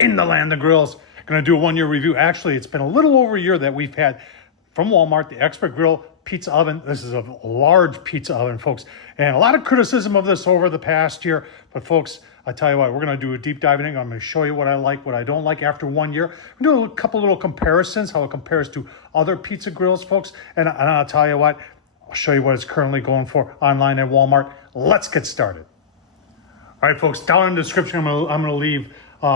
in the land of grills. Going to do a 1-year review. Actually, it's been a little over a year that we've had from Walmart the Expert Grill pizza oven. This is a large pizza oven, folks, and a lot of criticism of this over the past year. But folks, I tell you what, we're going to do a deep dive in it. I'm going to show you what I like, what I don't like after 1 year. We're going to do a couple little comparisons, how it compares to other pizza grills, folks. And I'll tell you what, I'll show you what it's currently going for online at Walmart. Let's get started. All right, folks, down in the description, I'm going to leave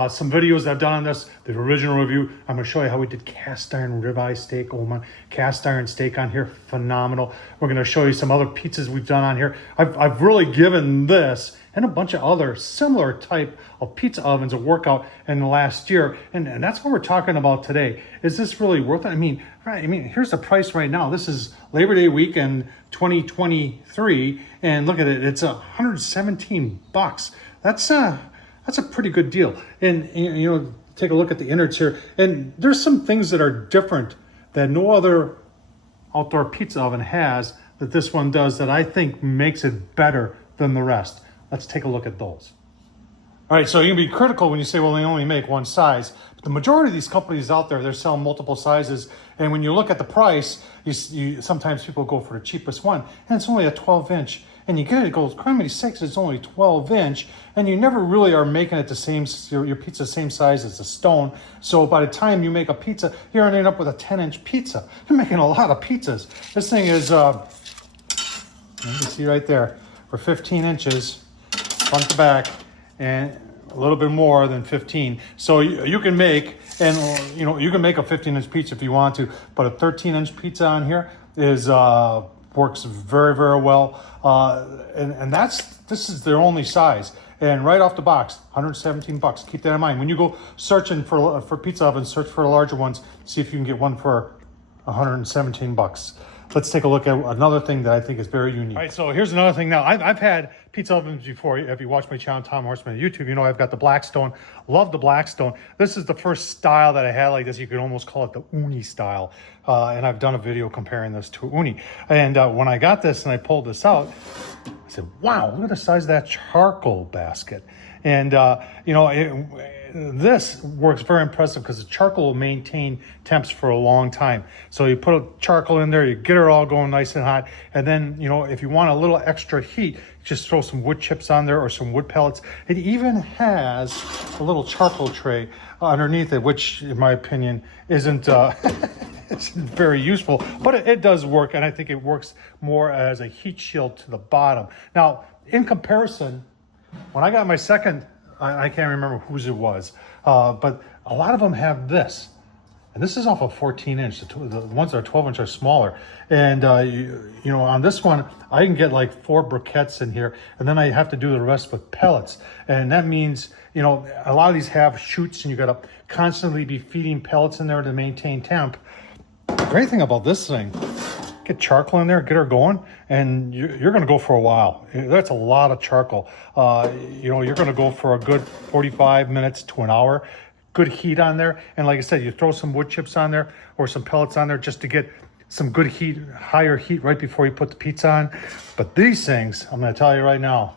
some videos I've done on this, the original review. I'm going to show you how we did cast iron ribeye steak. Oh my, cast iron steak on here, phenomenal. We're going to show you some other pizzas we've done on here. I've really given this and a bunch of other similar type of pizza ovens a workout in the last year, and that's what we're talking about today. Is this really worth it? I mean, here's the price right now. This is Labor Day weekend 2023, and look at it. It's $117. That's a pretty good deal. And you know, take a look at the innards here, and there's some things that are different that no other outdoor pizza oven has that this one does that I think makes it better than the rest. Let's take a look at those. All right, so you can be critical when you say, well, they only make one size. But the majority of these companies out there, they're selling multiple sizes. And when you look at the price, you sometimes people go for the cheapest one, and it's only a 12-inch. And you get it, it goes, criminy sakes, it's only 12-inch. And you never really are making it the same, your pizza the same size as a stone. So by the time you make a pizza, you're ending up with a 10-inch pizza. You're making a lot of pizzas. This thing is, you can see right there, for 15 inches, front to back, and a little bit more than 15. So you can make, and you know, you can make a 15-inch pizza if you want to, but a 13-inch pizza on here is works very, very well. And this is their only size. And right off the box, $117. Keep that in mind. When you go searching for pizza ovens, search for the larger ones, see if you can get one for $117. Let's take a look at another thing that I think is very unique. All right, so here's another thing now. I've had pizza ovens before. If you watch my channel, Tom Horsman on YouTube, you know I've got the Blackstone. Love the Blackstone. This is the first style that I had like this. You could almost call it the Onni style. And I've done a video comparing this to Onni. And when I got this and I pulled this out, I said, wow, look at the size of that charcoal basket. And, you know, this works very impressive because the charcoal will maintain temps for a long time. So you put a charcoal in there, you get it all going nice and hot, and then, you know, if you want a little extra heat, just throw some wood chips on there or some wood pellets. It even has a little charcoal tray underneath it, which in my opinion isn't very useful, but it does work, and I think it works more as a heat shield to the bottom. Now, in comparison, when I got my second, I can't remember whose it was, but a lot of them have this. And this is off a 14-inch. The ones that are 12-inch are smaller. And, you know, on this one, I can get like 4 briquettes in here, and then I have to do the rest with pellets. And that means, you know, a lot of these have chutes, and you got to constantly be feeding pellets in there to maintain temp. The great thing about this thing, get charcoal in there, get her going, and you're going to go for a while. That's a lot of charcoal. You know, you're going to go for a good 45 minutes to an hour. Good heat on there. And like I said, you throw some wood chips on there or some pellets on there just to get some good heat, higher heat right before you put the pizza on. But these things, I'm going to tell you right now,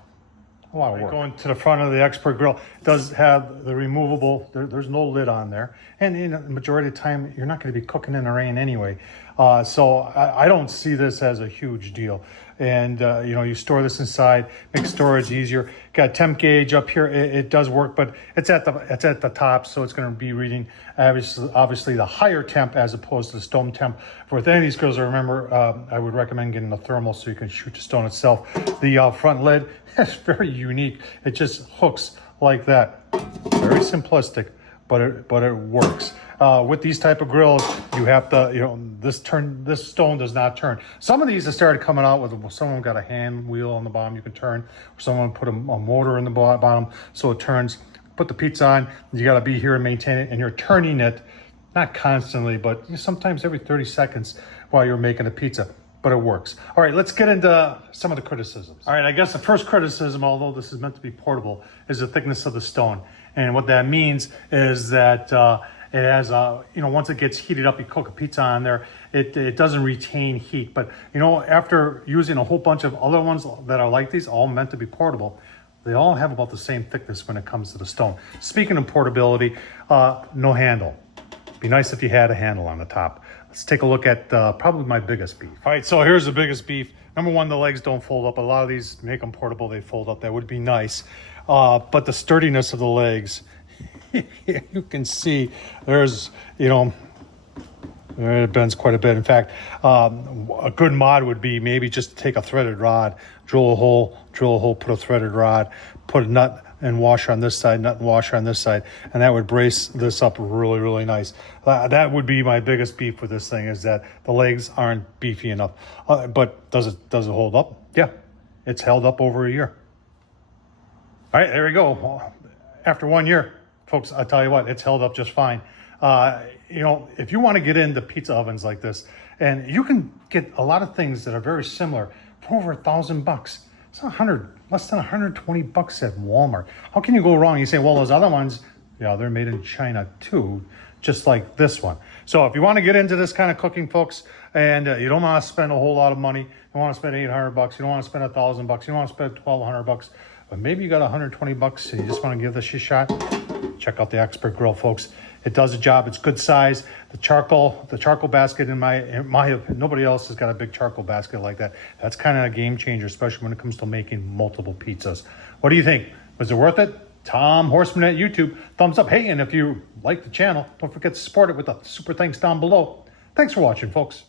a lot of work. Going to the front of the Expert Grill, it does have the removable, there's no lid on there. And you know, the majority of the time, you're not going to be cooking in the rain anyway. So I don't see this as a huge deal. And you know, you store this inside, make storage easier. Got temp gauge up here. It does work, but it's at the top, so it's going to be reading obviously the higher temp as opposed to the stone temp. For any of these grills, I remember I would recommend getting the thermal so you can shoot the stone itself. The front lid is very unique. It just hooks like that. Very simplistic, but it works. With these type of grills, you have to, you know, this stone does not turn. Some of these have started coming out with, some of them got a hand wheel on the bottom you can turn, or someone put a motor in the bottom so it turns. Put the pizza on, you got to be here and maintain it, and you're turning it, not constantly, but sometimes every 30 seconds while you're making a pizza. But it works. All right, let's get into some of the criticisms. All right, I guess the first criticism, although this is meant to be portable, is the thickness of the stone. And what that means is that it has, you know, once it gets heated up, you cook a pizza on there, it doesn't retain heat. But, you know, after using a whole bunch of other ones that are like these, all meant to be portable, They all have about the same thickness when it comes to the stone. Speaking of portability, no handle. Be nice if you had a handle on the top. Let's take a look at probably my biggest beef. All right, so here's the biggest beef. Number one, the legs don't fold up. A lot of these make them portable, they fold up. That would be nice. But the sturdiness of the legs, you can see there's, it bends quite a bit. In fact, a good mod would be maybe just take a threaded rod, drill a hole, put a threaded rod, put a nut and washer on this side, nut and washer on this side, and that would brace this up really, really nice. That would be my biggest beef with this thing, is that the legs aren't beefy enough. But does it hold up? Yeah, it's held up over a year. All right, there we go. After 1 year, folks, I'll tell you what, it's held up just fine. If you want to get into pizza ovens like this, and you can get a lot of things that are very similar for over $1,000. It's less than 120 bucks at Walmart. How can you go wrong? You say, well, those other ones, yeah, they're made in China too, just like this one. So if you want to get into this kind of cooking, folks, and you don't want to spend a whole lot of money, you want to spend 800 bucks, you don't want to spend 1,000 bucks, you don't want to spend 1,200 bucks, but maybe you got 120 bucks and you just want to give this a shot, check out the Expert Grill, folks. It does a job. It's good size. The charcoal basket, in my opinion, nobody else has got a big charcoal basket like that. That's kind of a game changer, especially when it comes to making multiple pizzas. What do you think? Was it worth it? Tom Horsman at YouTube. Thumbs up. Hey, and if you like the channel, don't forget to support it with a super thanks down below. Thanks for watching, folks.